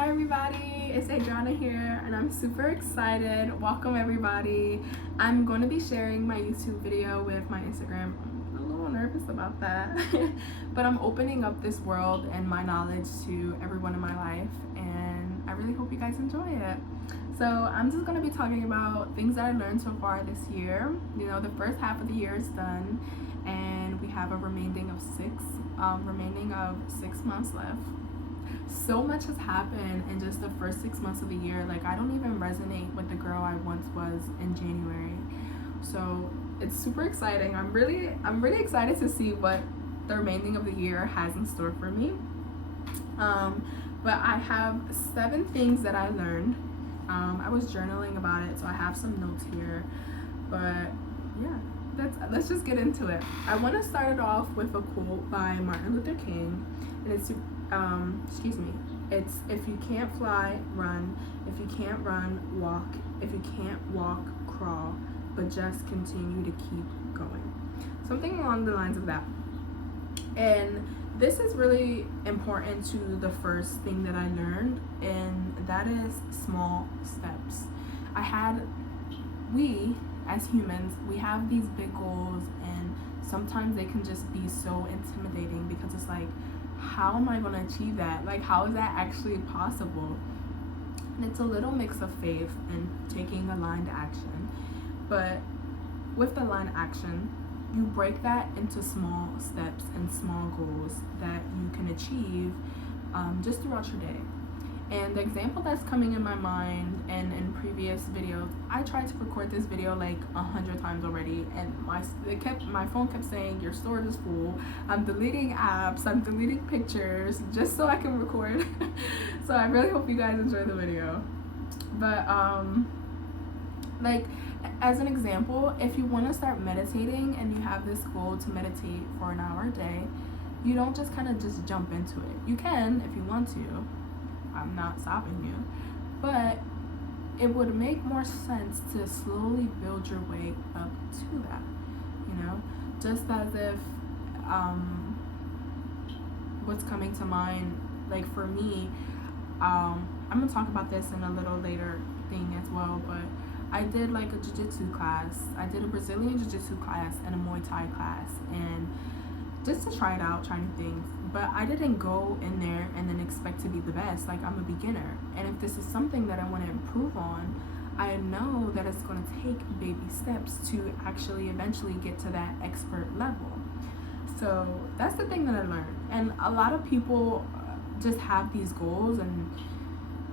Hi everybody, it's Adriana here and I'm super excited. Welcome everybody. I'm going to be sharing my YouTube video with my Instagram. I'm a little nervous about that. But I'm opening up this world and my knowledge to everyone in my life, and I really hope you guys enjoy it. So I'm just going to be talking about things that I learned so far this year. You know, the first half of the year is done and we have a remaining of 6 months left. So much has happened in just the first 6 months of the year. Like, I don't even resonate with the girl I once was in January. So it's super exciting. I'm really excited to see what the remaining of the year has in store for me. But I have 7 things that I learned. I was journaling about it, so I have some notes here. But yeah, let's just get into it. I want to start it off with a quote by Martin Luther King, and it's it's if you can't fly, run. If you can't run, walk. If you can't walk, crawl. But just continue to keep going. Something along the lines of that. And this is really important to the first thing that I learned, and that is small steps. We as humans, we have these big goals, and sometimes they can just be so intimidating because it's like, how am I going to achieve that? Like, how is that actually possible? And it's a little mix of faith and taking aligned action. But with the aligned action, you break that into small steps and small goals that you can achieve just throughout your day. And the example that's coming in my mind, and in previous videos, I tried to record this video like 100 times already, and my phone kept saying your storage is full. I'm deleting apps, I'm deleting pictures just so I can record. So I really hope you guys enjoy the video. But like, as an example, if you want to start meditating and you have this goal to meditate for an hour a day, you don't just kind of just jump into it. You can if you want to. I'm not stopping you, but it would make more sense to slowly build your way up to that, you know, just as if what's coming to mind, like for me, I'm gonna talk about this in a little later thing as well, but I did like a jiu-jitsu class. I did a Brazilian jiu-jitsu class and a Muay Thai class, and just to try it out, try new things. But I didn't go in there and then expect to be the best. Like, I'm a beginner, and if this is something that I want to improve on, I know that it's going to take baby steps to actually eventually get to that expert level. So that's the thing that I learned. And a lot of people just have these goals and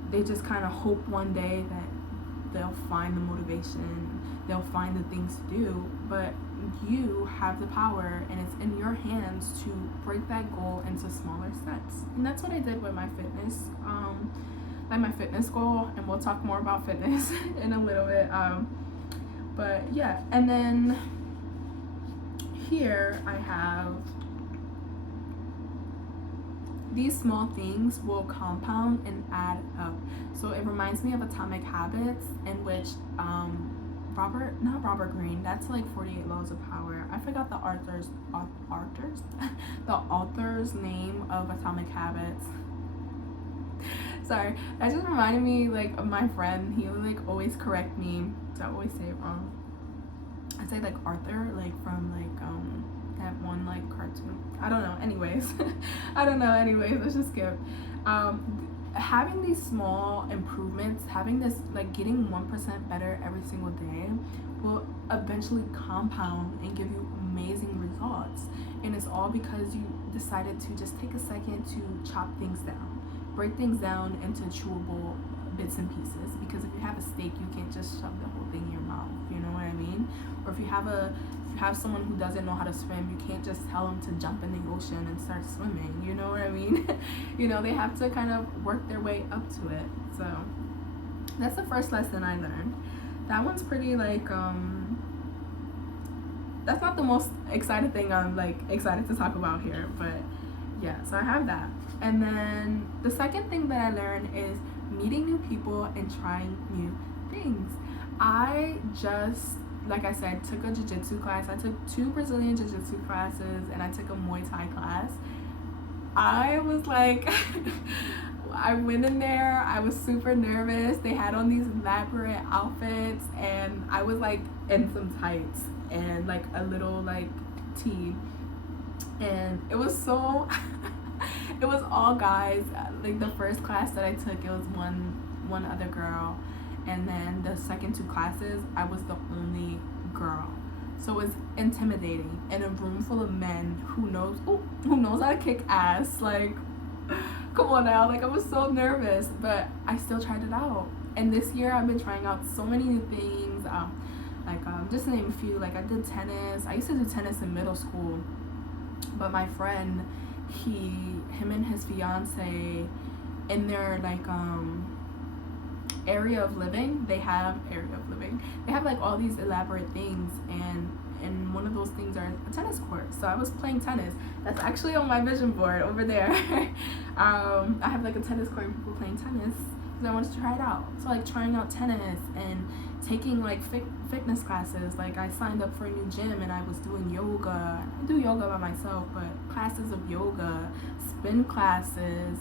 they just kind of hope one day that they'll find the motivation, they'll find the things to do, but you have the power, and it's in your hands to break that goal into smaller steps. And that's what I did with my fitness, like my fitness goal, and we'll talk more about fitness in a little bit. But yeah, and then here I have these small things will compound and add up. So it reminds me of Atomic Habits, in which not Robert Greene, that's like 48 Laws of Power. I forgot the author's the author's name of Atomic Habits. Sorry, that just reminded me like of my friend. He would like always correct me, so I always say it wrong. I say like Arthur, like from like that one like cartoon. I don't know. Anyways, let's just skip. Having these small improvements, having this like getting 1% better every single day will eventually compound and give you amazing results. And it's all because you decided to just take a second to chop things down, break things down into chewable bits and pieces. Because if you have a steak, you can't just shove the whole thing in your mouth, you know what I mean? Or if you have someone who doesn't know how to swim, you can't just tell them to jump in the ocean and start swimming, you know what I mean? You know, they have to kind of work their way up to it. So that's the first lesson I learned. That one's pretty like that's not the most excited thing I'm like excited to talk about here, but yeah, so I have that. And then the second thing that I learned is meeting new people and trying new things. I just, like I said, took a jiu-jitsu class. I took 2 Brazilian jiu-jitsu classes, and I took a Muay Thai class. I was like I went in there, I was super nervous. They had on these elaborate outfits, and I was like in some tights and like a little like tee. And it was so, it was all guys. Like the first class that I took, it was one other girl. And then the second two classes, I was the only girl. So it was intimidating in a room full of men who knows how to kick ass. Like, come on now. Like, I was so nervous, but I still tried it out. And this year I've been trying out so many new things. Just to name a few, like I did tennis. I used to do tennis in middle school, but my friend, him and his fiance, in their like area of living, they have like all these elaborate things, and one of those things are a tennis court. So I was playing tennis. That's actually on my vision board over there. I have like a tennis court and people playing tennis because I wanted to try it out. So like trying out tennis and taking like fitness classes. Like I signed up for a new gym and I was doing yoga. I do yoga by myself, but classes of yoga, spin classes,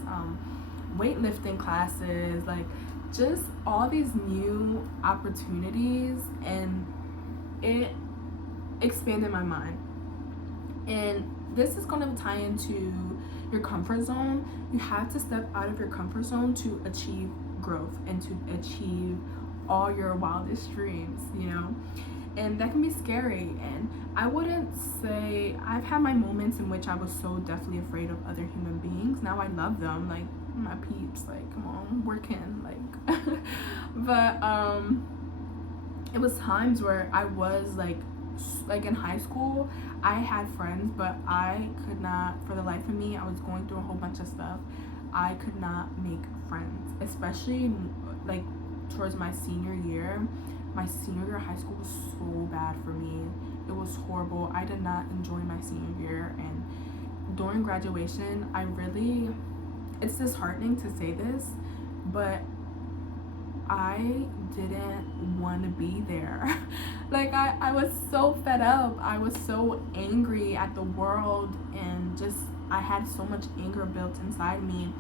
weightlifting classes, like just all these new opportunities, and it expanded my mind. And this is going to tie into your comfort zone. You have to step out of your comfort zone to achieve growth and to achieve all your wildest dreams, you know? And that can be scary. And I wouldn't say, I've had my moments in which I was so deathly afraid of other human beings. Now I love them, like my peeps, like come on, we're kin, like but it was times where I was like in high school, I had friends, but I could not, for the life of me, I was going through a whole bunch of stuff. I could not make friends, especially like towards my senior year. My senior year of high school was so bad for me. It was horrible. I did not enjoy my senior year, and during graduation, it's disheartening to say this, but I didn't want to be there. Like I was so fed up. I was so angry at the world, and just I had so much anger built inside me.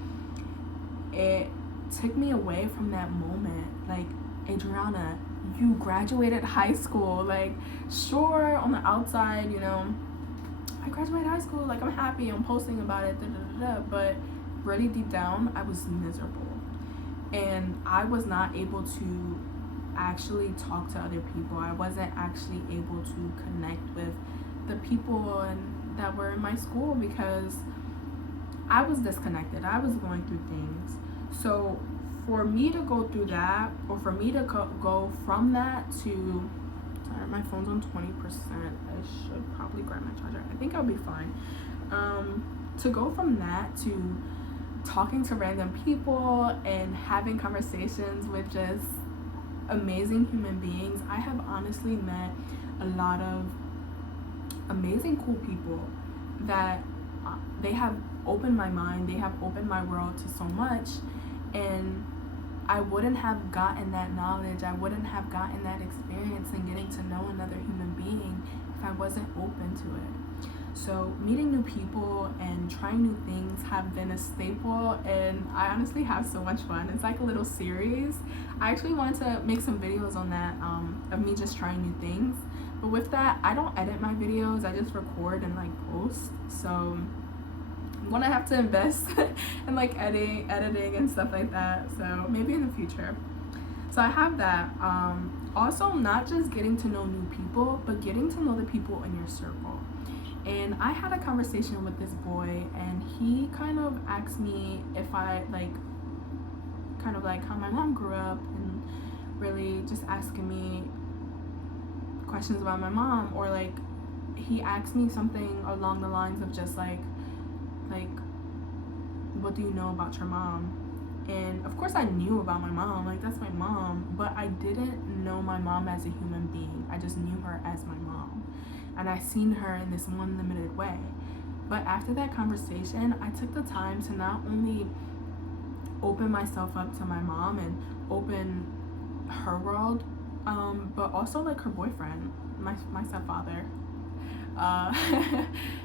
It took me away from that moment. Like, Adriana, you graduated high school. Like, sure, on the outside, you know, I graduated high school, like I'm happy, I'm posting about it, but really deep down, I was miserable. And I was not able to actually talk to other people. I wasn't actually able to connect with the people that were in my school because I was disconnected. I was going through things. So for me to go through that, or for me to go from that to, sorry, my phone's on 20%. I should probably grab my charger. I think I'll be fine. To go from that to talking to random people and having conversations with just amazing human beings, I have honestly met a lot of amazing cool people that they have opened my mind, they have opened my world to so much, and I wouldn't have gotten that knowledge, I wouldn't have gotten that experience and getting to know another human being if I wasn't open to it. So meeting new people and trying new things have been a staple, and I honestly have so much fun. It's like a little series. I actually wanted to make some videos on that, of me just trying new things. But with that, I don't edit my videos, I just record and like post. So I'm gonna have to invest in like editing and stuff like that. So maybe in the future. So I have that. Also, not just getting to know new people, but getting to know the people in your circle. And I had a conversation with this boy, and he kind of asked me if I like, kind of like how my mom grew up, and really just asking me questions about my mom, or like he asked me something along the lines of just like what do you know about your mom? And of course I knew about my mom, like that's my mom, but I didn't know my mom as a human being. I just knew her as my mom. And I seen her in this one limited way. But after that conversation, I took the time to not only open myself up to my mom and open her world, but also like her boyfriend, my stepfather,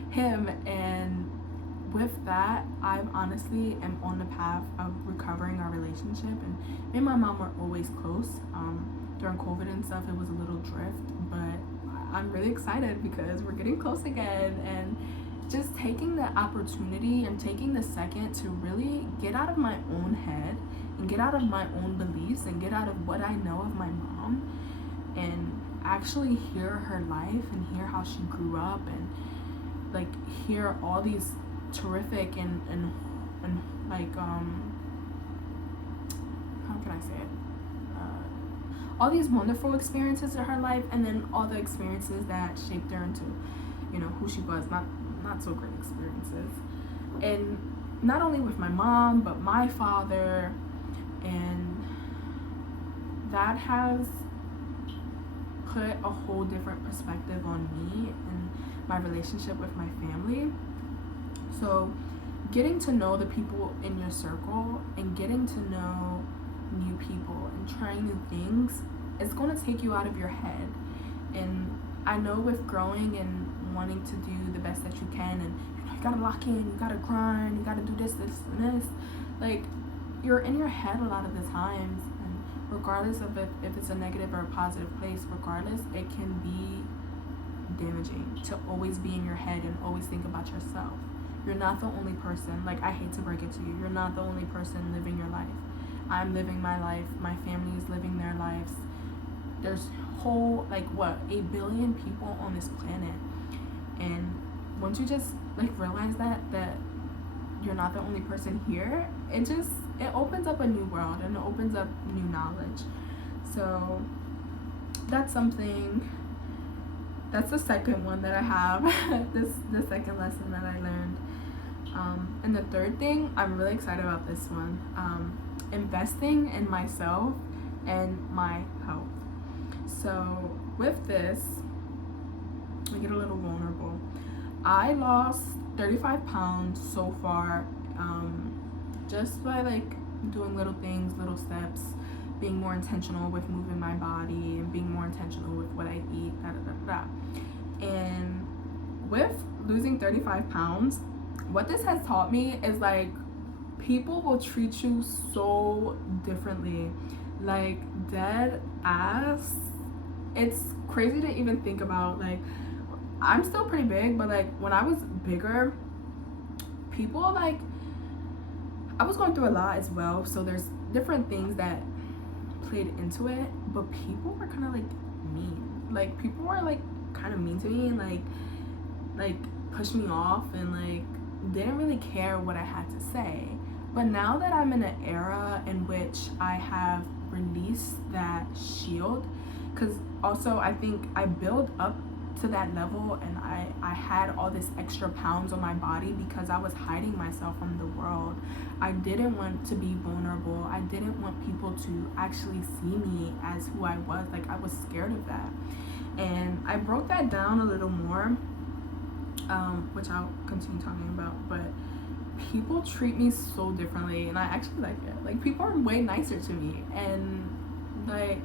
him, and with that, I honestly am on the path of recovering our relationship. And me and my mom were always close. During COVID and stuff, it was a little drift, but I'm really excited because we're getting close again. And just taking the opportunity and taking the second to really get out of my own head and get out of my own beliefs and get out of what I know of my mom and actually hear her life and hear how she grew up and like hear all these terrific and like how can I say it, all these wonderful experiences in her life, and then all the experiences that shaped her into, you know, who she was. Not so great experiences, and not only with my mom but my father, and that has put a whole different perspective on me and my relationship with my family. So getting to know the people in your circle and getting to know new people and trying new things is going to take you out of your head. And I know with growing and wanting to do the best that you can, and you know, you gotta lock in, you gotta grind, you gotta do this and this, like you're in your head a lot of the times, and regardless of if it's a negative or a positive place, regardless, it can be damaging to always be in your head and always think about yourself. You're not the only person, like I hate to break it to you, you're not the only person living your life. I'm living my life, my family is living their lives. There's whole, like what, 8 billion people on this planet. And once you just like realize that you're not the only person here, it opens up a new world and it opens up new knowledge. So that's something, that's the second one that I have, the second lesson that I learned. And the third thing, I'm really excited about this one, investing in myself and my health. So with this, I get a little vulnerable. I lost 35 pounds so far, just by like doing little things, little steps, being more intentional with moving my body and being more intentional with what I eat, And with losing 35 pounds, what this has taught me is like people will treat you so differently, like dead ass. It's crazy to even think about. Like I'm still pretty big, but like when I was bigger, people like, I was going through a lot as well, so there's different things that played into it, but people were kind of like mean. Like people were like kind of mean to me and like pushed me off and like didn't really care what I had to say. But now that I'm in an era in which I have released that shield, because also I think I built up to that level and I had all this extra pounds on my body because I was hiding myself from the world. I didn't want to be vulnerable. I didn't want people to actually see me as who I was. Like I was scared of that. And I broke that down a little more, which I'll continue talking about, but people treat me so differently and I actually like it. Like people are way nicer to me and like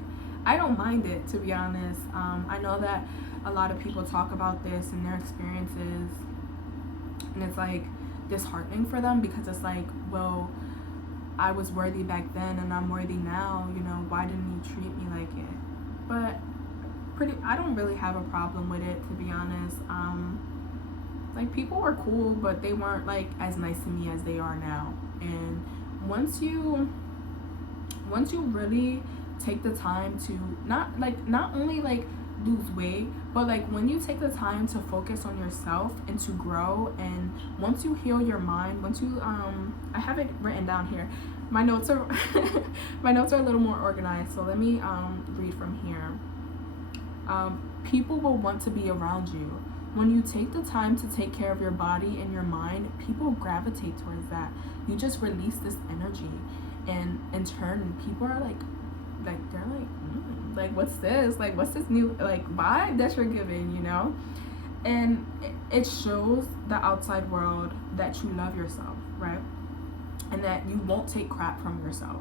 I don't mind it, to be honest. I know that a lot of people talk about this and their experiences and it's like disheartening for them because it's like, well, I was worthy back then and I'm worthy now, you know, why didn't you treat me like it? But I don't really have a problem with it, to be honest. Like people were cool, but they weren't like as nice to me as they are now. And once you really take the time to not only like lose weight, but like when you take the time to focus on yourself and to grow, and once you heal your mind, once you I have it written down here. My notes are my notes are a little more organized, so let me read from here. People will want to be around you. When you take the time to take care of your body and your mind, people gravitate towards that. You just release this energy, and in turn, people are like they're like what's this? Like what's this new like vibe that you're giving, you know? And it shows the outside world that you love yourself, right? And that you won't take crap from yourself.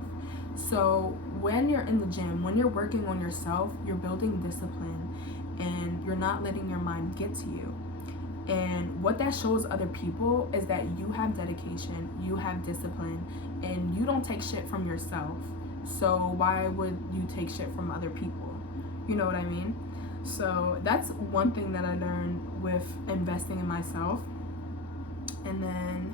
So when you're in the gym, when you're working on yourself, you're building discipline and you're not letting your mind get to you. And what that shows other people is that you have dedication, you have discipline, and you don't take shit from yourself. So why would you take shit from other people? You know what I mean? So that's one thing that I learned with investing in myself. And then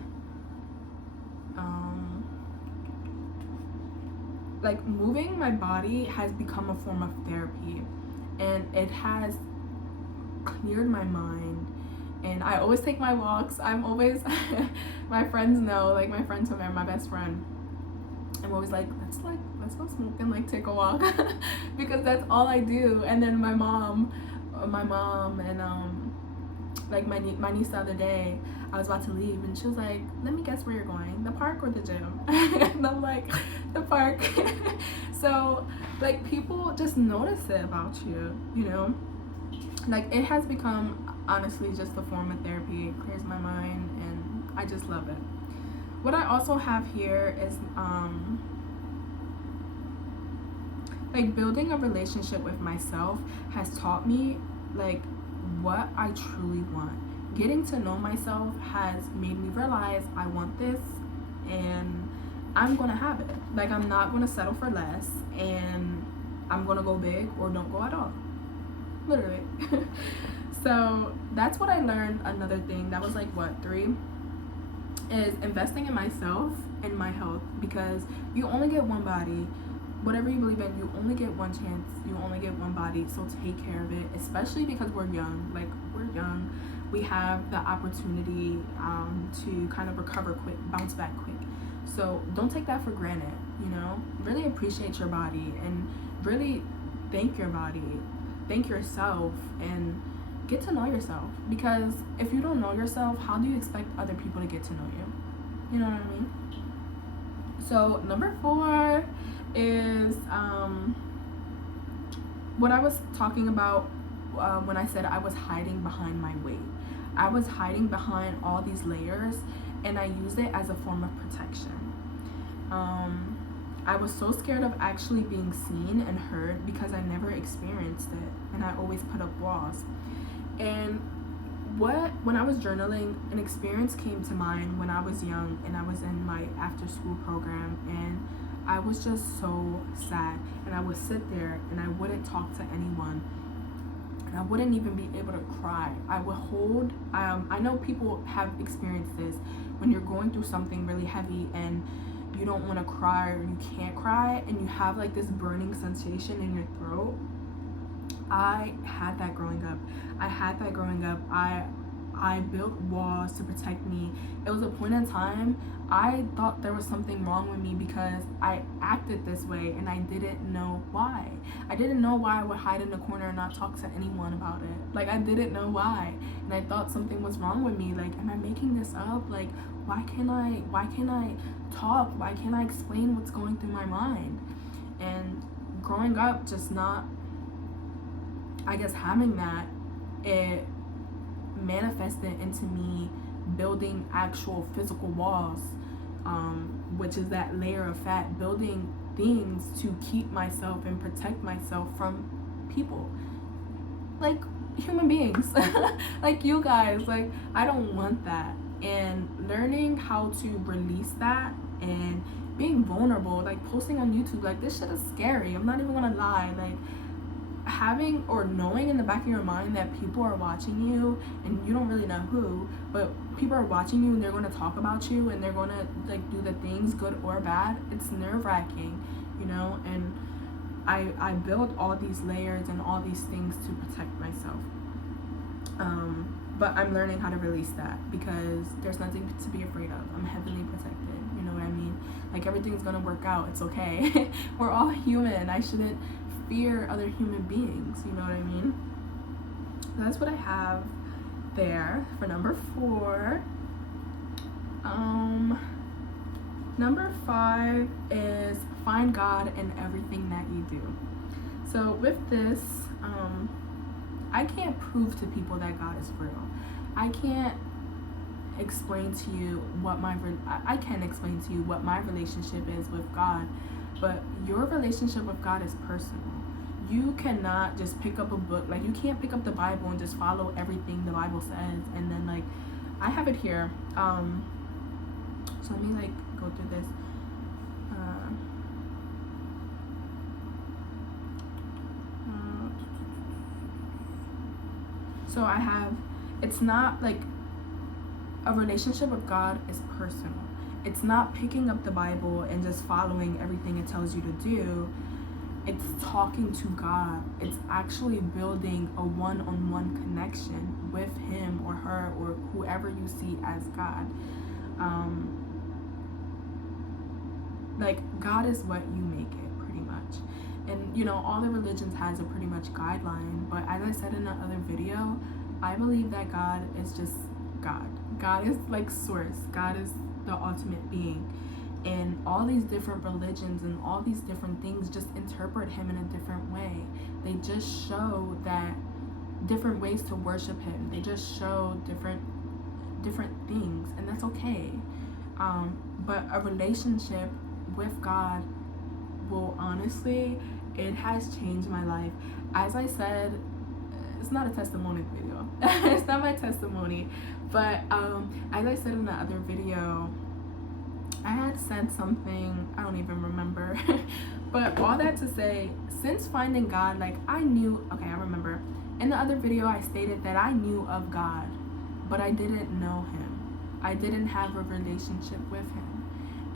like moving my body has become a form of therapy, and it has cleared my mind. And I always take my walks. I'm always my friends know, like my friend Tamara, my best friend, I'm always like let's go smoke and like take a walk because that's all I do. And then my mom and like my niece the other day, I was about to leave and she was like, let me guess where you're going, the park or the gym? And I'm like, the park. So like people just notice it about you, you know? Like it has become honestly just a form of therapy. It clears my mind and I just love it. What I also have here is like building a relationship with myself has taught me like what I truly want. Getting to know myself has made me realize I want this and I'm gonna have it. Like I'm not gonna settle for less, and I'm gonna go big or don't go at all. Literally. So that's what I learned. Another thing that was like what, 3 is investing in myself and my health, because you only get one body. Whatever you believe in, you only get one chance, you only get one body, so take care of it, especially because we're young. Like we're young, we have the opportunity to kind of recover quick, bounce back quick. So don't take that for granted, you know? Really appreciate your body and really thank your body, thank yourself, and get to know yourself. Because if you don't know yourself, how do you expect other people to get to know you? You know what I mean? So number 4 is what I was talking about when I said I was hiding behind my weight. I was hiding behind all these layers, and I used it as a form of protection. I was so scared of actually being seen and heard because I never experienced it, and I always put up walls. And when I was journaling, an experience came to mind when I was young and I was in my after school program, and I was just so sad, and I would sit there and I wouldn't talk to anyone, and I wouldn't even be able to cry. I would hold, I know people have experienced this when you're going through something really heavy and you don't want to cry or you can't cry and you have like this burning sensation in your throat. I had that growing up. I built walls to protect me. It was a point in time I thought there was something wrong with me because I acted this way and I didn't know why. I didn't know why I would hide in the corner and not talk to anyone about it. Like I didn't know why. And I thought something was wrong with me. Like, am I making this up? Like, why can't I talk? Why can't I explain what's going through my mind? And growing up, just not, I guess, having that, it manifested into me building actual physical walls, which is that layer of fat, building things to keep myself and protect myself from people, like human beings, like you guys. Like I don't want that. And learning how to release that and being vulnerable, like posting on YouTube, like this shit is scary, I'm not even gonna lie. Like having or knowing in the back of your mind that people are watching you and you don't really know who, but people are watching you and they're going to talk about you and they're going to like do the things, good or bad. It's nerve-wracking, you know. And I built all these layers and all these things to protect myself, but I'm learning how to release that because there's nothing to be afraid of. I'm heavily protected, you know what I mean? Like everything's going to work out, it's okay. We're all human. I shouldn't fear other human beings, you know what I mean? That's what I have there for number 4. Number 5 is find God in everything that you do. So with this, I can't prove to people that God is real. I can't explain to you what I can explain to you what my relationship is with God, but your relationship with God is personal. you cannot just pick up a book. Like, you can't pick up the Bible and just follow everything the Bible says. And then, like, I have it here. So let me, like, go through this. So I have, it's not like, a relationship with God is personal. It's not picking up the Bible and just following everything it tells you to do. It's talking to God. It's actually building a one-on-one connection with him or her or whoever you see as God. Like, God is what you make it, pretty much. And, you know, all the religions has a pretty much guideline. But as I said in the other video, I believe that God is just God. God is like source. God is the ultimate being. And all these different religions and all these different things just interpret him in a different way. They just show that different ways to worship him. They just show different things, and that's okay. But a relationship with God will, honestly, it has changed my life. As I said, it's not a testimony video. It's not my testimony. But as I said in the other video, I had said something, I don't even remember. But all that to say, since finding God, like, I remember. In the other video, I stated that I knew of God, but I didn't know him. I didn't have a relationship with him.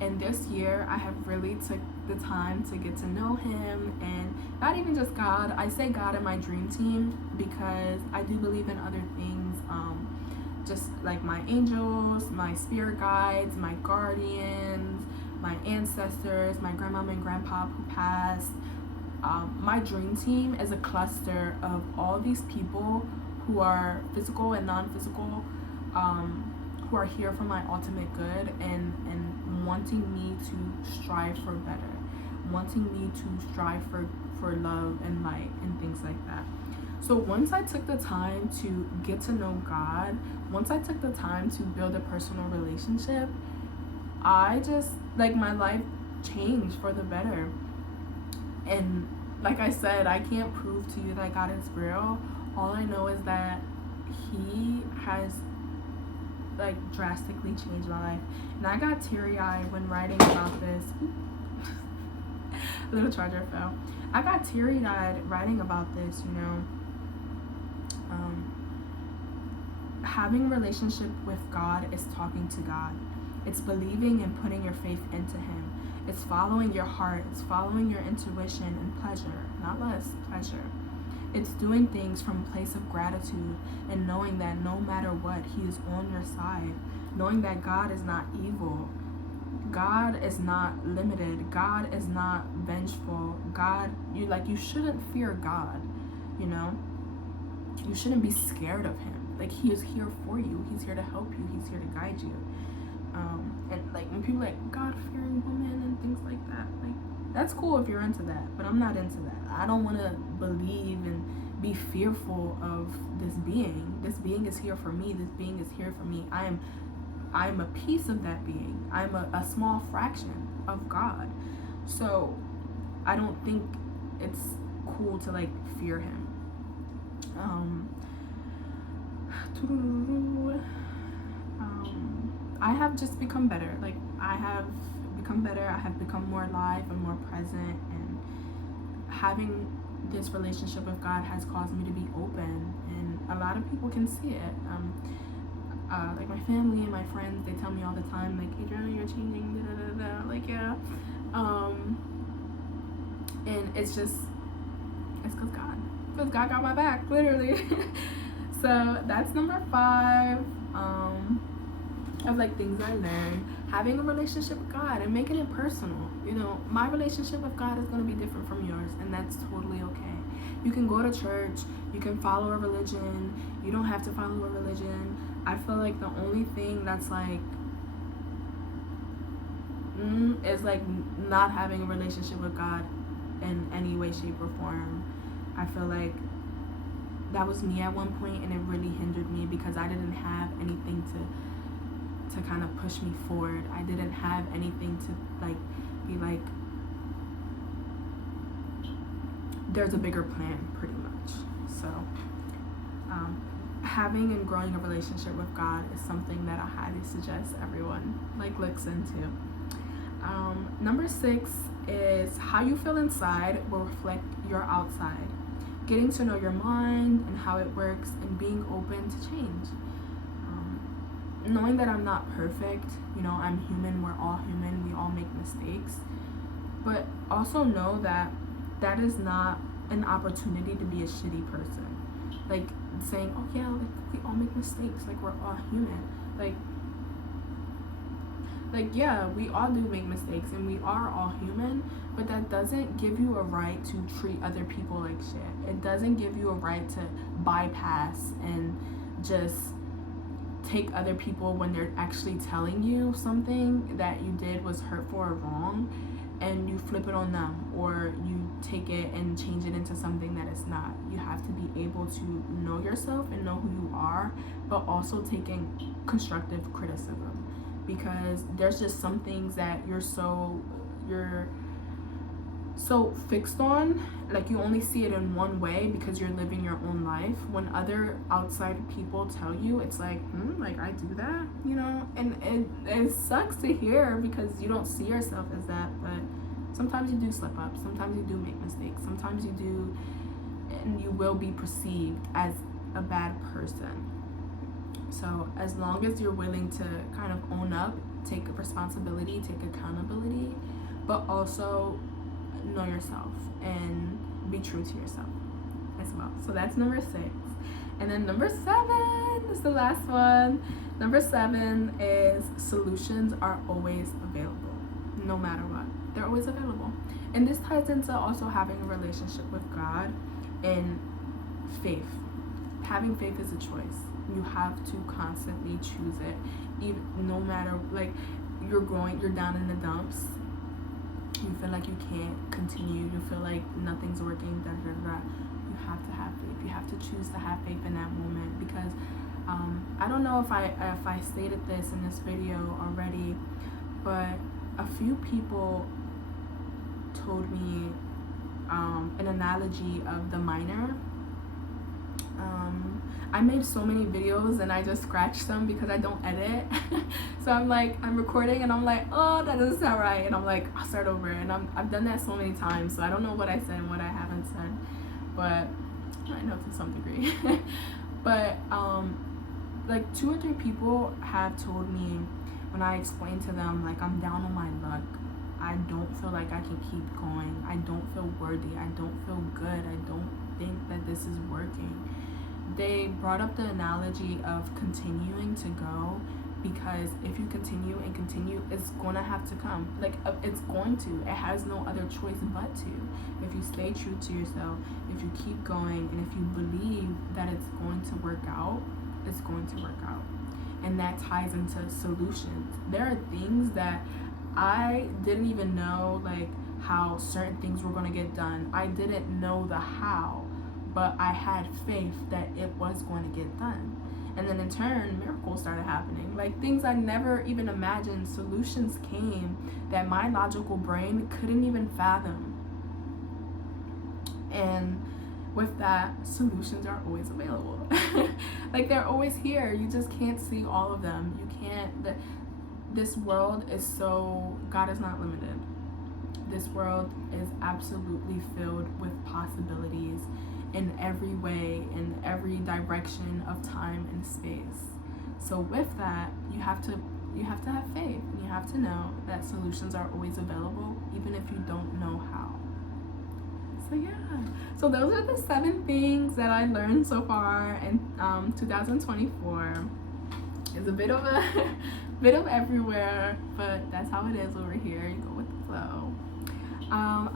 And this year, I have really took the time to get to know him, and not even just God. I say God in my dream team because I do believe in other things, just like my angels, my spirit guides, my guardians, my ancestors, my grandmama and grandpa who passed. My dream team is a cluster of all these people who are physical and non-physical, who are here for my ultimate good and wanting me to strive for better, wanting me to strive for love and light and things like that. So once I took the time to get to know God, once I took the time to build a personal relationship, I just, like, my life changed for the better. And like I said, I can't prove to you that God is real. All I know is that he has, like, drastically changed my life. And I got teary-eyed when writing about this. Little charger fell. I got teary-eyed writing about this, you know. Having a relationship with God is talking to God. It's believing and putting your faith into him. It's following your heart. It's following your intuition and pleasure, not less pleasure. It's doing things from a place of gratitude and knowing that no matter what, he is on your side. Knowing that God is not evil. God is not limited. God is not vengeful. God, you shouldn't fear God, you know? You shouldn't be scared of him. Like, he is here for you. He's here to help you. He's here to guide you. And, like, when people are like, God-fearing woman and things like that, like, that's cool if you're into that, but I'm not into that. I don't want to believe and be fearful of this being. This being is here for me. This being is here for me. I'm a piece of that being. I'm a small fraction of God. So I don't think it's cool to, like, fear him. I have just become better. Like, I have become better. I have become more alive and more present, and having this relationship with God has caused me to be open, and a lot of people can see it. Like, my family and my friends, they tell me all the time, like, Adriana, you're changing, da da da da. Like, yeah. And it's because God got my back, literally. So that's number 5. Of, like, things I learned. Having a relationship with God and making it personal. You know, my relationship with God is going to be different from yours, and that's totally okay. You can go to church, you can follow a religion, you don't have to follow a religion. I feel like the only thing that's, like, is, like, not having a relationship with God in any way, shape, or form. I feel like that was me at one point, and it really hindered me because I didn't have anything to kind of push me forward. I didn't have anything to, like, be like, there's a bigger plan, pretty much. So having and growing a relationship with God is something that I highly suggest everyone looks into. Number 6 is how you feel inside will reflect your outside. Getting to know your mind and how it works, and being open to change. Knowing that I'm not perfect, I'm human, we're all human, we all make mistakes. But also know that that is not an opportunity to be a shitty person. Saying, oh yeah, we all make mistakes, we're all human. Yeah, we all do make mistakes and we are all human, but that doesn't give you a right to treat other people like shit. It doesn't give you a right to bypass and just take other people when they're actually telling you something that you did was hurtful or wrong, and you flip it on them, or you take it and change it into something that it's not. You have to be able to know yourself and know who you are, but also taking constructive criticism, because there's just some things that you're so fixed on, you only see it in one way because you're living your own life. When other outside people tell you, it's I do that, and it sucks to hear because you don't see yourself as that. But sometimes you do slip up, sometimes you do make mistakes, sometimes you do, and you will be perceived as a bad person. So as long as you're willing to kind of own up, take responsibility, take accountability, but also know yourself and be true to yourself as well. So that's number 6. And then number 7 is the last one. Number 7 is solutions are always available, no matter what. They're always available. And this ties into also having a relationship with God and faith. Having faith is a choice. You have to constantly choose it, even no matter you're down in the dumps. You feel like you can't continue, you feel like nothing's working, you have to have faith. You have to choose to have faith in that moment, because I don't know if I stated this in this video already, but a few people told me an analogy of the miner. I made so many videos and I just scratched them because I don't edit. So I'm recording and I'm oh, that doesn't sound right, and I'll start over, and I've done that so many times, so I don't know what I said and what I haven't said, but I know to some degree. But 2 or 3 people have told me, when I explained to them I'm down on my luck, I don't feel like I can keep going, I don't feel worthy, I don't feel good, I don't think that this is working. They brought up the analogy of continuing to go, because if you continue and continue, it's gonna have to come. It's going to. It has no other choice but to. If you stay true to yourself, if you keep going, and if you believe that it's going to work out, it's going to work out. And that ties into solutions. There are things that I didn't even know, how certain things were gonna get done. I didn't know the how, but I had faith that it was going to get done. And then in turn, miracles started happening. Things I never even imagined, solutions came that my logical brain couldn't even fathom. And with that, solutions are always available. They're always here. You just can't see all of them. You can't, this world is so, God is not limited. This world is absolutely filled with possibilities in every way, in every direction of time and space. So with that, you have to have faith, and you have to know that solutions are always available, even if you don't know how. So yeah, so those are the 7 things that I learned so far in 2024. It's a bit of everywhere, but that's how it is over here. You go with the flow.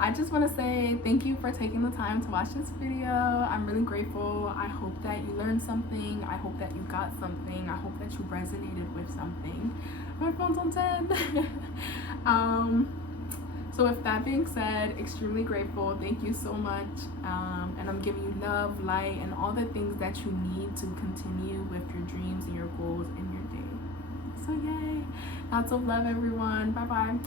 I just want to say thank you for taking the time to watch this video. I'm really grateful. I hope that you learned something. I hope that you got something. I hope that you resonated with something. My phone's on 10. So with that being said, extremely grateful. Thank you so much. And I'm giving you love, light, and all the things that you need to continue with your dreams and your goals in your day. So yay. Lots of love, everyone. Bye-bye.